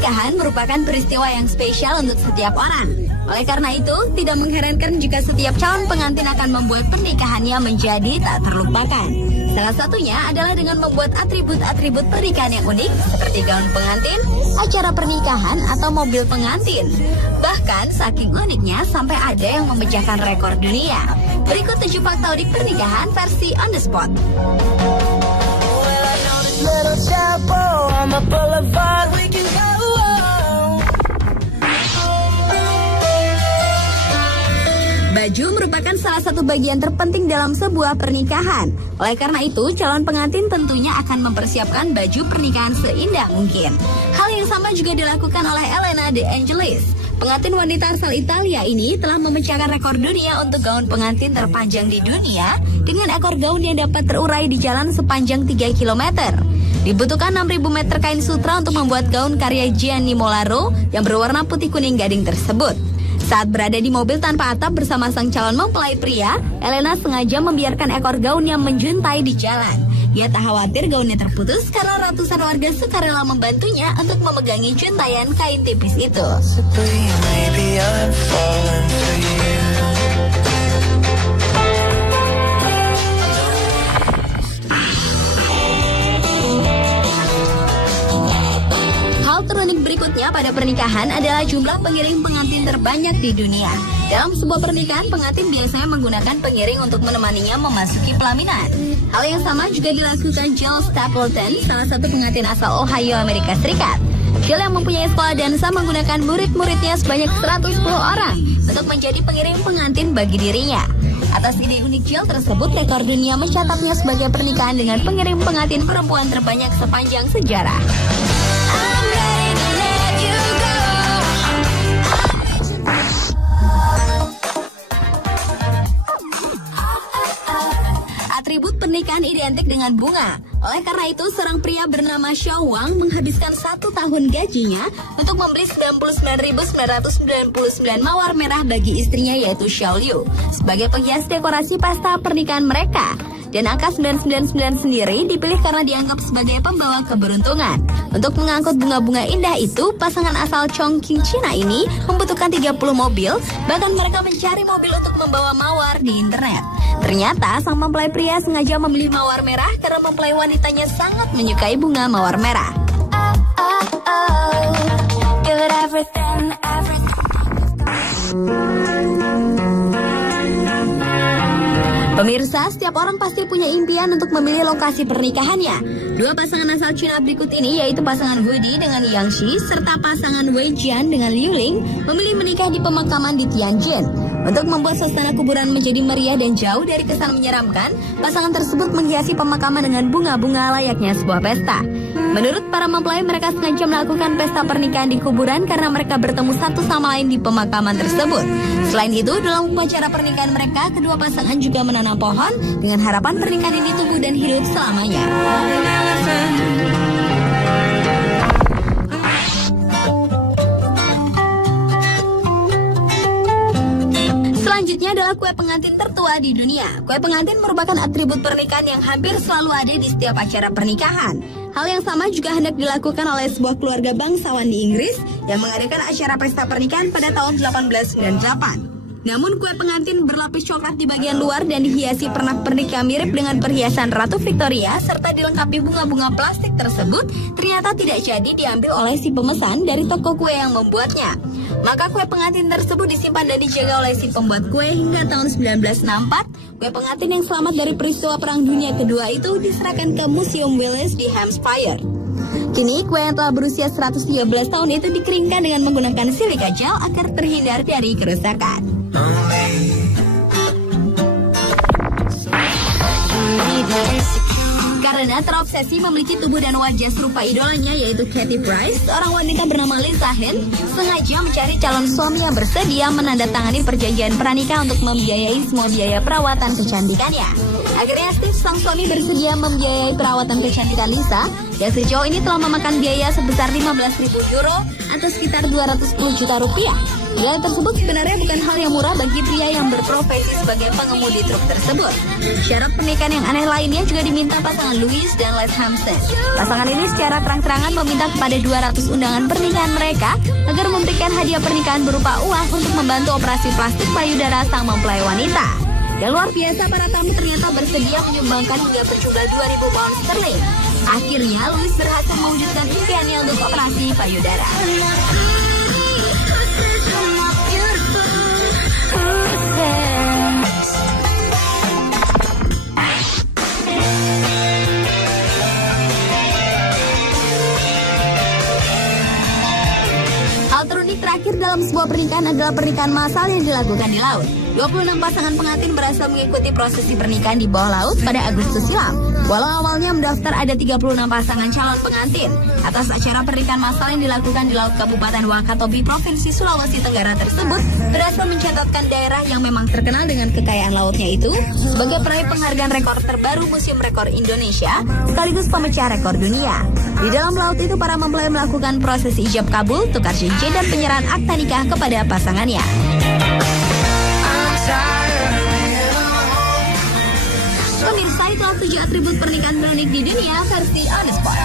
Pernikahan merupakan peristiwa yang spesial untuk setiap orang. Oleh karena itu, tidak mengherankan jika setiap calon pengantin akan membuat pernikahannya menjadi tak terlupakan. Salah satunya adalah dengan membuat atribut-atribut pernikahan yang unik seperti gaun pengantin, acara pernikahan, atau mobil pengantin. Bahkan saking uniknya sampai ada yang memecahkan rekor dunia. Berikut 7 fakta unik pernikahan versi on the spot. Baju merupakan salah satu bagian terpenting dalam sebuah pernikahan. Oleh karena itu, calon pengantin tentunya akan mempersiapkan baju pernikahan seindah mungkin. Hal yang sama juga dilakukan oleh Elena De Angelis. Pengantin wanita asal Italia ini telah memecahkan rekor dunia untuk gaun pengantin terpanjang di dunia dengan ekor gaun yang dapat terurai di jalan sepanjang 3 km. Dibutuhkan 6.000 meter kain sutra untuk membuat gaun karya Gianni Molaro yang berwarna putih kuning gading tersebut. Saat berada di mobil tanpa atap bersama sang calon mempelai pria, Elena sengaja membiarkan ekor gaunnya menjuntai di jalan. Ia tak khawatir gaunnya terputus karena ratusan warga sukarela membantunya untuk memegangi juntaian kain tipis itu. Hal terunik berikutnya pada pernikahan adalah jumlah pengiring pengantin terbanyak di dunia. Dalam sebuah pernikahan, pengantin biasanya menggunakan pengiring untuk menemaninya memasuki pelaminan. Hal yang sama juga dilakukan Jill Stapleton, salah satu pengantin asal Ohio, Amerika Serikat. Jill yang mempunyai sekolah dansa menggunakan murid-muridnya sebanyak 110 orang untuk menjadi pengiring pengantin bagi dirinya. Atas ide unik Jill tersebut, rekor dunia mencatatnya sebagai pernikahan dengan pengiring pengantin perempuan terbanyak sepanjang sejarah. Atribut pernikahan identik dengan bunga. Oleh karena itu, seorang pria bernama Xiao Wang menghabiskan 1 tahun gajinya untuk membeli 99.999 mawar merah bagi istrinya yaitu Xiao Liu sebagai penghias dekorasi pesta pernikahan mereka. Dan angka 999 sendiri dipilih karena dianggap sebagai pembawa keberuntungan. Untuk mengangkut bunga-bunga indah itu, pasangan asal Chongqing, Cina ini membutuhkan 30 mobil, bahkan mereka mencari mobil untuk membawa mawar di internet. Ternyata sang mempelai pria sengaja memilih mawar merah karena mempelai wanitanya sangat menyukai bunga mawar merah. Pemirsa, setiap orang pasti punya impian untuk memilih lokasi pernikahannya. 2 pasangan asal Cina berikut ini yaitu pasangan Woody dengan Yang Shi serta pasangan Wei Jian dengan Liu Ling memilih menikah di pemakaman di Tianjin. Untuk membuat suasana kuburan menjadi meriah dan jauh dari kesan menyeramkan, pasangan tersebut menghiasi pemakaman dengan bunga-bunga layaknya sebuah pesta. Menurut para mempelai, mereka sengaja melakukan pesta pernikahan di kuburan karena mereka bertemu satu sama lain di pemakaman tersebut. Selain itu, dalam upacara pernikahan mereka, kedua pasangan juga menanam pohon dengan harapan pernikahan ini tumbuh dan hidup selamanya. Selanjutnya adalah kue pengantin tertua di dunia. Kue pengantin merupakan atribut pernikahan yang hampir selalu ada di setiap acara pernikahan. Hal yang sama juga hendak dilakukan oleh sebuah keluarga bangsawan di Inggris yang mengadakan acara pesta pernikahan pada tahun 1898. Namun kue pengantin berlapis coklat di bagian luar dan dihiasi pernak pernik yang mirip dengan perhiasan Ratu Victoria serta dilengkapi bunga-bunga plastik tersebut ternyata tidak jadi diambil oleh si pemesan dari toko kue yang membuatnya. Maka kue pengantin tersebut disimpan dan dijaga oleh si pembuat kue hingga tahun 1964. Kue pengantin yang selamat dari peristiwa Perang Dunia Kedua itu diserahkan ke Museum Willis di Hampshire. Kini kue yang telah berusia 113 tahun itu dikeringkan dengan menggunakan silika gel agar terhindar dari kerusakan. Karena terobsesi memiliki tubuh dan wajah serupa idolanya yaitu Katy Price, seorang wanita bernama Lisa Hinn sengaja mencari calon suami yang bersedia menandatangani perjanjian pernikahan untuk membiayai semua biaya perawatan kecantikannya. Akhirnya Steve, sang suami, bersedia membiayai perawatan kecantikan Lisa dan sejauh ini telah memakan biaya sebesar 15.000 euro atau sekitar 210 juta rupiah. Hal tersebut sebenarnya bukan hal yang murah bagi pria yang berprofesi sebagai pengemudi truk tersebut. Syarat pernikahan yang aneh lainnya juga diminta pasangan Louis dan Les Hampson. Pasangan ini secara terang-terangan meminta kepada 200 undangan pernikahan mereka agar memberikan hadiah pernikahan berupa uang untuk membantu operasi plastik payudara sang mempelai wanita. Dan luar biasa, para tamu ternyata bersedia menyumbangkan hingga berjumlah 2.000 pound sterling. Akhirnya, Louis berhasil mewujudkan impiannya untuk operasi payudara. Hal terunik terakhir dalam sebuah pernikahan adalah pernikahan massal yang dilakukan di laut. 26 pasangan pengantin berhasil mengikuti prosesi pernikahan di bawah laut pada Agustus silam. Walau awalnya mendaftar ada 36 pasangan calon pengantin, atas acara pernikahan massal yang dilakukan di Laut Kabupaten Wakatobi, Provinsi Sulawesi Tenggara tersebut berhasil mencatatkan daerah yang memang terkenal dengan kekayaan lautnya itu sebagai peraih penghargaan rekor terbaru Museum Rekor Indonesia sekaligus pemecah rekor dunia. Di dalam laut itu, para mempelai melakukan prosesi ijab kabul, tukar cincin, dan penyerahan akta nikah kepada pasangannya. Pemirsa, itulah 7 atribut pernikahan terunik di dunia versi On The Spot.